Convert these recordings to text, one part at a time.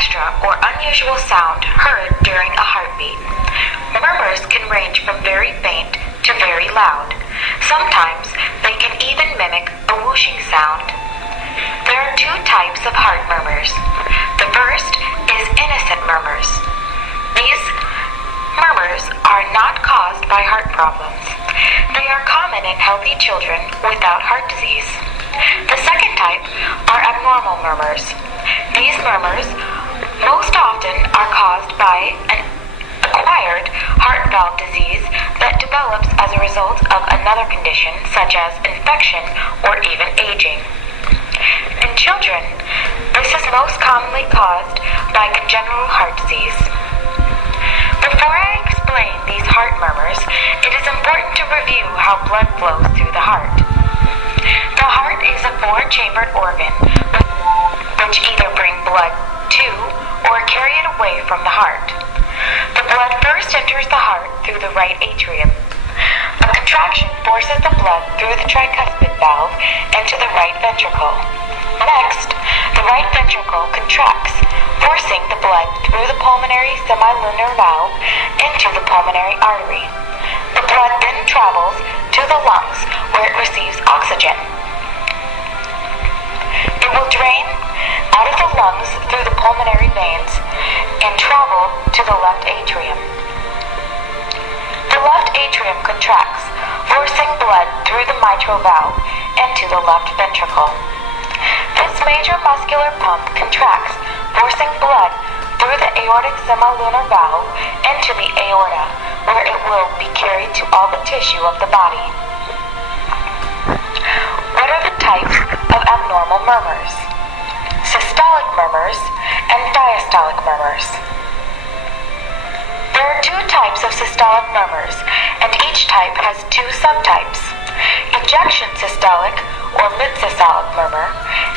extra or unusual sound heard during a heartbeat. Murmurs can range from very faint to very loud. Sometimes they can even mimic a whooshing sound. There are two types of heart murmurs. The first is innocent murmurs. These murmurs are not caused by heart problems. They are common in healthy children without heart disease. The second type are abnormal murmurs. These murmurs most often are caused by an acquired heart valve disease that develops as a result of another condition such as infection or even aging. In children, this is most commonly caused by congenital heart disease. Before I explain these heart murmurs, it is important to review how blood flows through the heart. The heart is a four-chambered organ which either bring blood to or carry it away from the heart. The blood first enters the heart through the right atrium. A contraction forces the blood through the tricuspid valve into the right ventricle. Next, the right ventricle contracts, forcing the blood through the pulmonary semilunar valve into the pulmonary artery. The blood then travels to the lungs where it receives oxygen. It will drain out of the lungs through the pulmonary veins and travel to the left atrium. The left atrium contracts, forcing blood through the mitral valve into the left ventricle. This major muscular pump contracts, forcing blood through the aortic semilunar valve into the aorta, where it will be carried to all the tissue of the body. What are the types of abnormal murmurs? Systolic murmurs and diastolic murmurs. There are two types of systolic murmurs, and each type has two subtypes: ejection systolic or mid-systolic murmur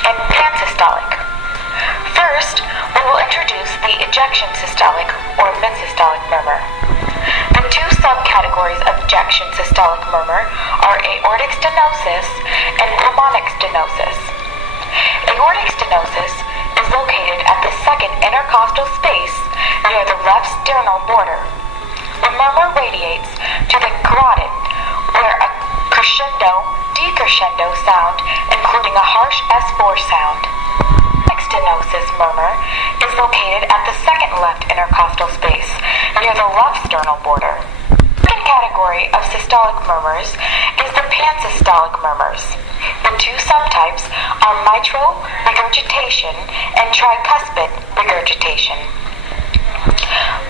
and pansystolic. First, we will introduce the ejection systolic or mid-systolic murmur. The two subcategories of ejection systolic murmur are aortic stenosis and pulmonic stenosis. Aortic stenosis is located at the second intercostal space near the left sternal border. The murmur radiates to the carotid, where a crescendo-decrescendo sound, including a harsh S4 sound. Stenosis murmur is located at the second left intercostal space near the left sternal border. The second category of systolic murmurs is the pansystolic murmurs. The two subtypes are mitral regurgitation and tricuspid regurgitation.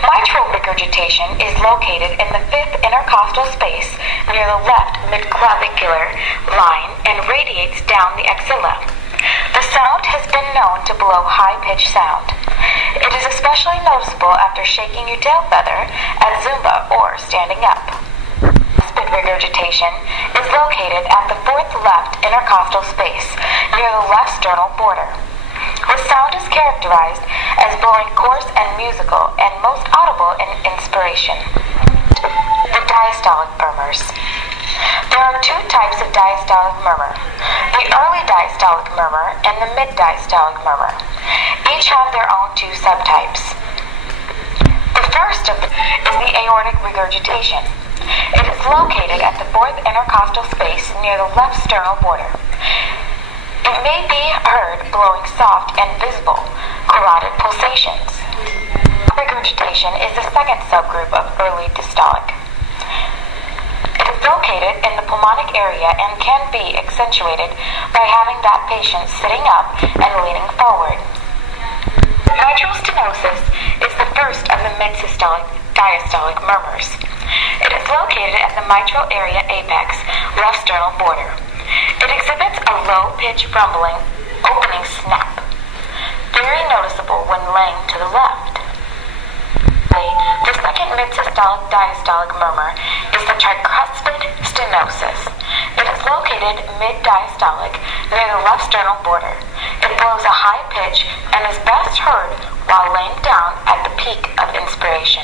Mitral regurgitation is located in the fifth intercostal space near the left midclavicular line and radiates down the axilla. The sound has been known to blow high-pitched sound. It is especially noticeable after shaking your tail feather at Zumba or standing up. Tricuspid regurgitation is located at the fourth left intercostal space near the left sternal border. The sound is characterized as blowing coarse and musical and most audible in inspiration. The diastolic murmurs. There are two types of diastolic murmur: the early diastolic murmur and the mid-diastolic murmur. Each have their own two subtypes. The first of them is the aortic regurgitation. It is located at the fourth intercostal space near the left sternal border. It may be heard blowing soft and visible carotid pulsations. Regurgitation is the second subgroup of early diastolic. It is located in the pulmonic area and can be accentuated by having that patient sitting up and leaning forward. Mitral stenosis is the first of the mid-systolic diastolic murmurs. It is located at the mitral area apex, left sternal border. It exhibits a low-pitched rumbling, opening snap, very noticeable when laying to the left. The second mid-systolic diastolic murmur is the tricuspid stenosis. It is located mid-diastolic near the left sternal border. It blows a high pitch and is best heard while laying down at the peak of inspiration.